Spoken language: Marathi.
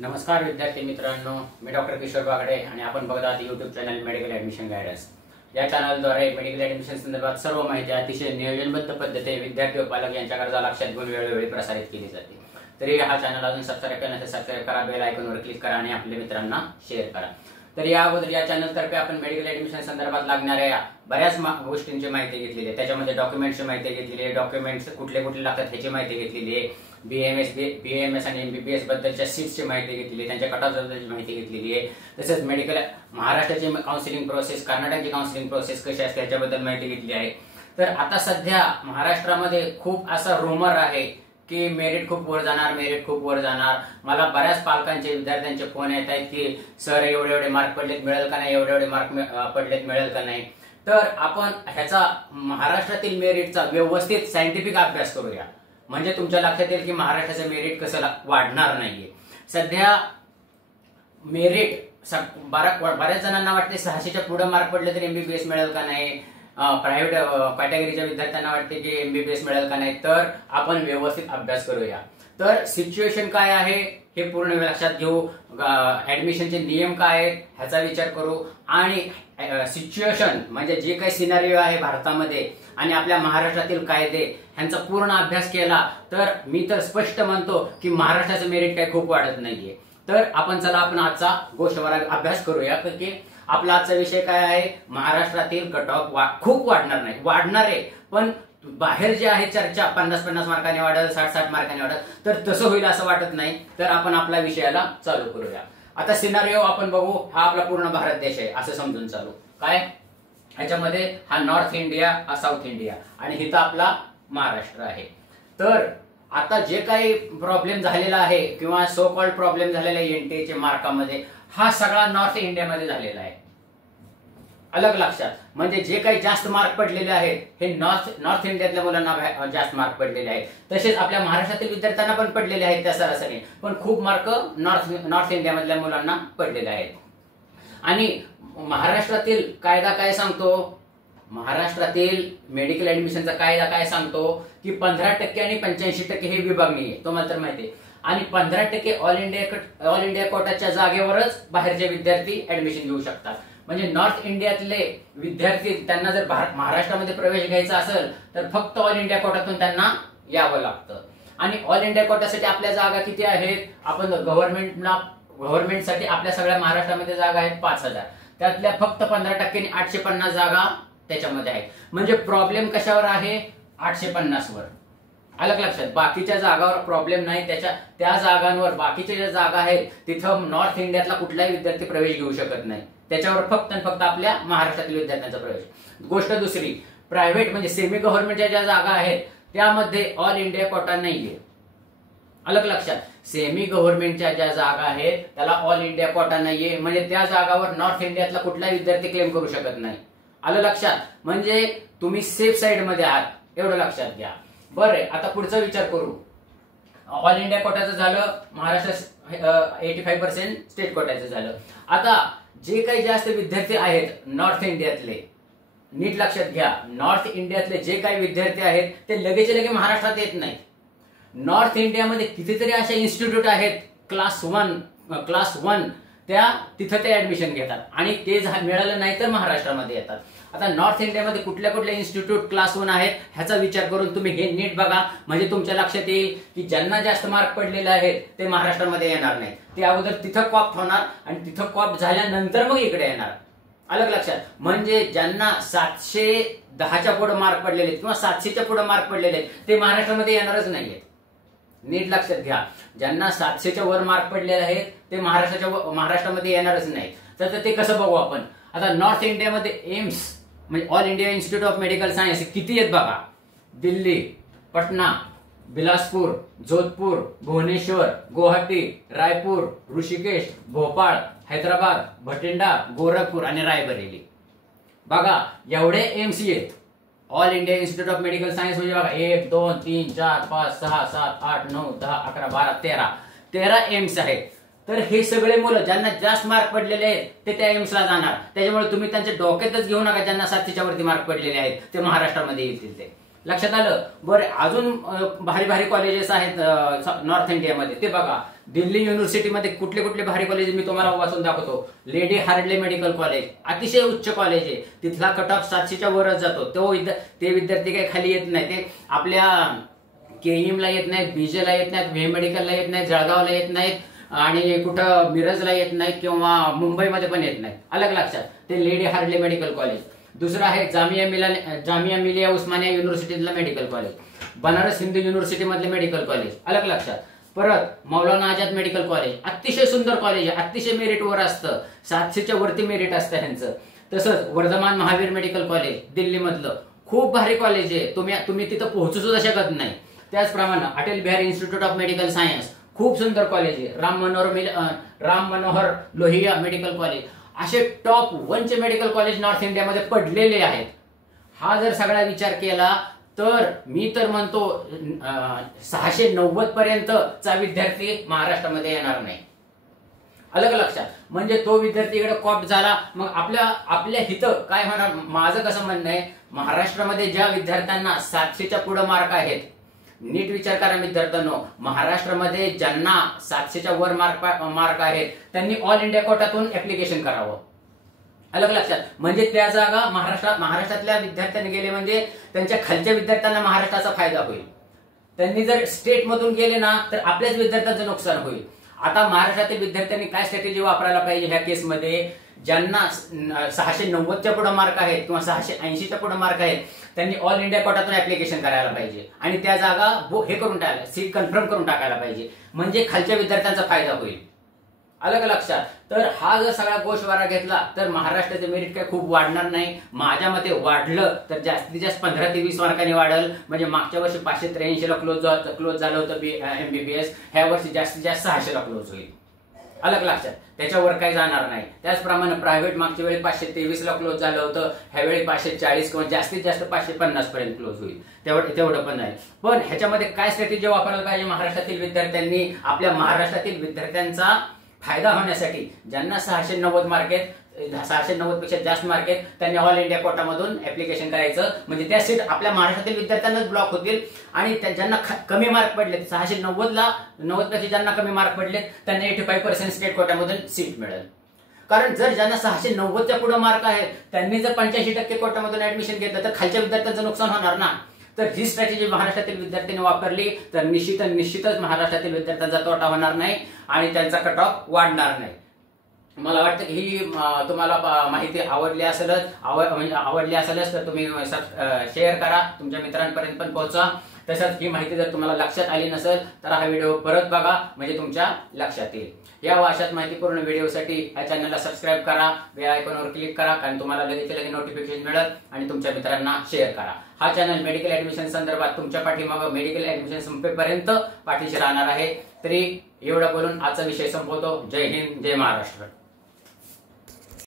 नमस्कार विद्यार्थी मित्रांनो, मी डॉक्टर किशोर बागडे आणि आपण बघत आहात YouTube channel medical admission guidance. या चॅनलद्वारे मेडिकल ऍडमिशन संदर्भात सर्व माहिती अतिशय नियोजनबद्ध पद्धतीने विद्यार्थी व पालक यांच्या गरजा लक्षात घेऊन वेळोवेळी प्रसारित केली जाते। तरी हा चॅनल अजून सबस्क्राइब केला नसेल सबस्क्राइब करा, बेल आयकॉनवर क्लिक करा आणि आपल्या मित्रांना शेअर करा। तर या अगोदर या चॅनल तर्फे आपण मेडिकल ऍडमिशन संदर्भात लागणाऱ्या बऱ्याच गोष्टींची माहिती घेतलेली आहे। त्याच्यामध्ये डॉक्युमेंट्सची माहिती घेतलेली आहे, डॉक्युमेंट्स कुठले कुठले लागतात ह्याची माहिती घेतलेली आहे, बीएमएस आणि एमबीबीएस बद्दलच्या सीट्सची माहिती घेतलेली आहे, त्यांच्या कट-ऑफ बद्दलची माहिती घेतलेली आहे। तसेच मेडिकल महाराष्ट्राची काउन्सिलिंग प्रोसेस, कर्नाटकची काउन्सिलिंग प्रोसेस कशी असते याच्याबद्दल माहिती घेतली आहे। तर आता सध्या महाराष्ट्रामध्ये खूप असा रूमर आहे की मेरिट खूप वर जाणार, मेरिट खूप वर जाणार। मला बऱ्याच पालकांचे विद्यार्थ्यांचे फोन येत आहेत की सर एवढे एवढे मार्क पडलेत मिळेल का नाही, एवढे एवढे मार्क पडलेत मिळेल का नाही। तर आपण ह्याचा महाराष्ट्रातील मेरिटचा व्यवस्थित सायंटिफिक अभ्यास करूया, म्हणजे तुमच्या लक्षात येईल की महाराष्ट्राचं मेरिट कसं वाढणार नाहीये। सध्या मेरिट बऱ्याच जणांना वाटते 600च्या पुढे मार्क पडले तर एमबीबीएस मिळेल का नाही, प्रायव्हेट कॅटेगरीच्या विद्यार्थ्यांना वाटते की एमबीबीएस मिळेल का नाही। तर आपण व्यवस्थित अभ्यास करूया। तर सिच्युएशन काय आहे हे पूर्ण लक्षात घेऊ, ऍडमिशनचे नियम काय आहेत ह्याचा विचार करू आणि सिच्युएशन म्हणजे जे काही सिनारिओ आहे भारतामध्ये आणि आपल्या महाराष्ट्रातील कायदे ह्यांचा पूर्ण अभ्यास केला तर मी तर स्पष्ट म्हणतो की महाराष्ट्राचं मेरिट काही खूप वाढत नाहीये। तर आपण आजचा गोष्टवार अभ्यास करूया की आपला आजचा विषय काय आहे, महाराष्ट्रातील कट ऑफ खूप वाढणार नाही, वाढणार आहे पण बाहेर जे आहे चर्चा 50-50 मार्काने वाढेल, 60-60 मार्काने वाढेल, तर तसं होईल असं वाटत नाही। तर आपण आपल्या विषयाला चालू करूया। आता सिनारिओ आपण बघू, हा आपला पूर्ण भारत देश आहे असं समजून चालू। काय ह्याच्यामध्ये हा नॉर्थ इंडिया, हा साऊथ इंडिया आणि इथं आपला महाराष्ट्र आहे। तर आता जे काही प्रॉब्लेम झालेला आहे किंवा सो कॉल्ड प्रॉब्लेम झालेला आहे एनटीएच्या मार्कामध्ये, हा सगळा नॉर्थ इंडियामध्ये झालेला आहे। अलग लक्षात, म्हणजे जे काही जास्त मार्क पडलेले आहेत हे नॉर्थ इंडियातल्या मुलांना जास्त मार्क पडलेले आहेत। तसेच आपल्या महाराष्ट्रातील विद्यार्थ्यांना पण पडलेले आहेत त्या सरासरी, पण खूप मार्क नॉर्थ इंडियामधल्या मुलांना पडलेले आहेत। आणि महाराष्ट्रातील कायदा काय सांगतो, महाराष्ट्रातील मेडिकल ऍडमिशनचा कायदा काय सांगतो की 15% आणि 85% हे विभागणी आहे, तुम्हाला तर माहिती आहे। आणि 15% ऑल इंडिया कोटाच्या जागेवरच बाहेरचे विद्यार्थी ऍडमिशन घेऊ शकतात। म्हणजे नॉर्थ इंडियातले विद्यार्थी त्यांना जर महाराष्ट्रामध्ये प्रवेश घ्यायचा असेल तर फक्त ऑल इंडिया कोटातून त्यांना यावं लागतं। आणि ऑल इंडिया कोटासाठी आपल्या जागा किती आहेत, आपण गव्हर्नमेंटसाठी आपल्या सगळ्या महाराष्ट्रामध्ये जागा आहेत 5000, त्यातल्या फक्त 15% आणि 850 जागा त्याच्यामध्ये आहेत। म्हणजे प्रॉब्लेम कशावर आहे, 850 वर। अलग लक्षात, बाकीच्या जागावर प्रॉब्लेम नाही, त्या जागांवर बाकीच्या ज्या जागा आहेत तिथं नॉर्थ इंडियातला कुठलाही विद्यार्थी प्रवेश घेऊ शकत नाही, त्याच्यावर फक्त आणि फक्त आपल्या महाराष्ट्रातील विद्यार्थ्यांचा प्रवेश। गोष्ट दुसरी, प्रायव्हेट म्हणजे सेमी गव्हर्नमेंटच्या ज्या जागा आहेत त्यामध्ये ऑल इंडिया कोटा नाहीये। अलग लक्षात, सेमी गव्हर्नमेंटच्या ज्या जागा आहेत त्याला ऑल इंडिया कोटा नाहीये, म्हणजे त्या जागावर नॉर्थ इंडियातला कुठलाही विद्यार्थी क्लेम करू शकत नाही। आलं लक्षात, म्हणजे तुम्ही सेफ साइड मध्ये आहात, एवढं लक्षात घ्या। बरं, आता पुढचा विचार करू। ऑल इंडिया कोटाचं झालं, महाराष्ट्र 85% स्टेट कोटाचं झालं। आता जे काही जास्त विद्यार्थी आहेत नॉर्थ इंडियातले, नीट लक्षात घ्या, नॉर्थ इंडियातले जे काही विद्यार्थी आहेत ते लगेच महाराष्ट्रात येत नाहीत। नॉर्थ इंडियामध्ये कितीतरी अशा इन्स्टिट्यूट आहेत क्लास 1 तिथं ते ऍडमिशन घेतात आणि ते मिळालं नाही तर महाराष्ट्रामध्ये येतात। आता नॉर्थ इंडियामध्ये कुठल्या कुठल्या इन्स्टिट्यूट क्लास 1 आहेत ह्याचा विचार करून तुम्ही हे नीट बघा, म्हणजे तुमच्या लक्षात येईल की ज्यांना जास्त मार्क पडलेले आहेत ते महाराष्ट्रामध्ये येणार नाही, ते अगोदर तिथं कॉप होणार आणि तिथं कॉप झाल्यानंतर मग इकडे येणार। अलग लक्षात, म्हणजे ज्यांना 710च्या पुढे मार्क पडलेले किंवा 700च्या पुढे मार्क पडलेले ते महाराष्ट्रामध्ये येणारच नाहीये। नीट लक्षात घ्या, ज्यांना 700च्या वर मार्क पडलेले आहेत ते महाराष्ट्रामध्ये येणारच नाही। तर ते कसं बघू आपण। आता नॉर्थ इंडियामध्ये एम्स म्हणजे all India institute of medical science किती आहेत बघा, दिल्ली, पटना, बिलासपूर, जोधपूर, भुवनेश्वर, गुवाहाटी, रायपूर, ऋषिकेश, भोपाळ, हैदराबाद, भटिंडा, गोरखपूर आणि रायबरेली। बघा एवढे एम्स आहेत all India institute of medical science, म्हणजे बघा 1 2 3 4 5 6 7 8 9 10 11 12 13 एम्स आहेत। तर हे सगळे मुलं ज्यांना जास्त मार्क पडलेले आहेत ते त्या एम्सला जाणार, त्याच्यामुळे तुम्ही त्यांच्या डोक्यातच घेऊ नका ज्यांना 700च्या वरती मार्क पडलेले आहेत ते महाराष्ट्रामध्ये येतील ते। लक्षात आलं? बरं, अजून भारी भारी कॉलेजेस आहेत नॉर्थ इंडियामध्ये, ते बघा. दिल्ली युनिव्हर्सिटीमध्ये कुठले कुठले भारी कॉलेज मी तुम्हाला वाचून दाखवतो. लेडी हार्डले मेडिकल कॉलेज अतिशय उच्च कॉलेज आहे. तिथला कट ऑफ 700च्या वरच जातो. ते विद्यार्थी काही खाली येत नाही. ते आपल्या केईएमला येत नाहीत, बीजेला येत नाहीत, व्ही मेडिकलला येत नाहीत, जळगावला येत नाहीत, आणि कुठं मिरजला येत नाहीत किंवा मुंबईमध्ये पण येत नाहीत. अलग लक्षात. ते लेडी हार्डले मेडिकल कॉलेज. दुसरं आहे जामिया मिलिया उस्मानिया युनिव्हर्सिटीतलं medical college. Banaras Hindu university मधले मेडिकल कॉलेज. अलग लक्षात. परत मौलाना आझाद मेडिकल कॉलेज अतिशय सुंदर कॉलेज आहे. अतिशय मेरिट वर असतं. 700च्या वरती मेरिट असतं ह्यांचं. तसंच वर्धमान महावीर मेडिकल कॉलेज दिल्लीमधलं खूप भारी कॉलेज आहे. तुम्ही तिथं पोहोचू सुद्धा शकत नाही. त्याचप्रमाणे Atal Bihari institute of medical science खूप सुंदर कॉलेज आहे. Ram Manohar Lohia medical college. असे टॉप 1चे मेडिकल कॉलेज नॉर्थ इंडियामध्ये पडलेले आहेत. हा जर सगळा विचार केला तर मी तर म्हणतो 690 पर्यंतचा विद्यार्थी महाराष्ट्रामध्ये येणार नाही. अलग लक्षात. म्हणजे तो विद्यार्थी इकडे कॉप झाला, मग आपल्या हिथं काय होणार? माझं कसं म्हणणं आहे, महाराष्ट्रामध्ये ज्या विद्यार्थ्यांना 700च्या पुढे मार्क आहेत, नीट विचार करा मित्रांनो, महाराष्ट्रामध्ये ज्यांना 700च्या वर मार्क आहेत त्यांनी ऑल इंडिया कोटातून ऍप्लिकेशन करावं. अलग लक्षात. म्हणजे त्या जागा महाराष्ट्रातल्या विद्यार्थ्यांनी गेले म्हणजे त्यांच्या खालच्या विद्यार्थ्यांना महाराष्ट्राचा फायदा होईल. त्यांनी जर स्टेट मधून गेले ना तर आपल्याच विद्यार्थ्यांचं नुकसान होईल. आता महाराष्ट्रातील विद्यार्थ्यांनी काय स्ट्रॅटेजी वापरायला पाहिजे ह्या केसमध्ये? ज्यांना 690च्या पुढे मार्क आहेत किंवा 680च्या पुढे मार्क आहेत त्यांनी ऑल इंडिया कोटातून ऍप्लिकेशन करायला पाहिजे आणि त्या जागा हे करून टाकायला, सीट कन्फर्म करून टाकायला पाहिजे. म्हणजे खालच्या विद्यार्थ्यांचा फायदा होईल. अलग लक्षात. तर हा जर सगळा गोषवारा घेतला तर महाराष्ट्राचे मेरिट काय खूप वाढणार नाही. माझ्या मते वाढलं तर जास्तीत जास्त 15 ते 20 मार्कांनी वाढेल. म्हणजे मागच्या वर्षी 583ला क्लोज झालं होतं एमबीबीएस, ह्या वर्षी जास्तीत जास्त 600ला क्लोज होईल. अलग लक्षात. त्याच्यावर काही जाणार नाही. त्याचप्रमाणे प्रायव्हेट मागच्या वेळी 523ला क्लोज झालं होतं, ह्यावेळी 540 किंवा जास्तीत जास्त 550 पर्यंत क्लोज होईल. तेवढं पण नाही. पण ह्याच्यामध्ये काय स्ट्रॅटेजी वापरायला पाहिजे महाराष्ट्रातील विद्यार्थ्यांनी? आपल्या महाराष्ट्रातील विद्यार्थ्यांचा फायदा होण्यासाठी ज्यांना 690 मार्क आहेत, 690 पेक्षा जास्त मार्क आहेत, त्यांनी ऑल इंडिया कोटामधून ऍप्लिकेशन करायचं. म्हणजे त्या सीट आपल्या महाराष्ट्रातील विद्यार्थ्यांनाच ब्लॉक होतील आणि ज्यांना कमी मार्क पडले, 690 पेक्षा ज्यांना कमी मार्क पडले त्यांना 85% स्टेट कोटामधून सीट मिळेल. कारण जर ज्यांना 690च्या पुढे मार्क आहेत त्यांनी जर 85% कोटामधून ऍडमिशन घेतलं तर खालच्या विद्यार्थ्यांचं नुकसान होणार ना. तर ही स्ट्रॅटेजी महाराष्ट्रातील विद्यार्थ्यांनी वापरली तर निश्चितच महाराष्ट्रातील विद्यार्थ्यांचा तोटा होणार नाही आणि त्यांचा कट ऑफ वाढणार नाही. मला वाटतं की ही तुम्हाला माहिती आवडली असेलच तर तुम्ही शेअर करा, तुमच्या मित्रांपर्यंत पण पोहोचवा. तसंच ही माहिती जर तुम्हाला लक्षात आली नसेल तर हा व्हिडिओ परत बघा, म्हणजे तुमच्या लक्षात येईल. या अशाच माहितीपूर्ण व्हिडिओसाठी या चॅनलला सबस्क्राईब करा, बेल आयकॉनवर क्लिक करा, कारण तुम्हाला लगेच नोटिफिकेशन मिळेल आणि तुमच्या मित्रांना शेअर करा. हा चॅनल मेडिकल ऍडमिशन संदर्भात तुमच्या पाठीमागे मेडिकल ऍडमिशन संपेपर्यंत पाठीशी राहणार आहे. तरी एवढं बोलून आजचा विषय संपवतो. जय हिंद, जय महाराष्ट्र.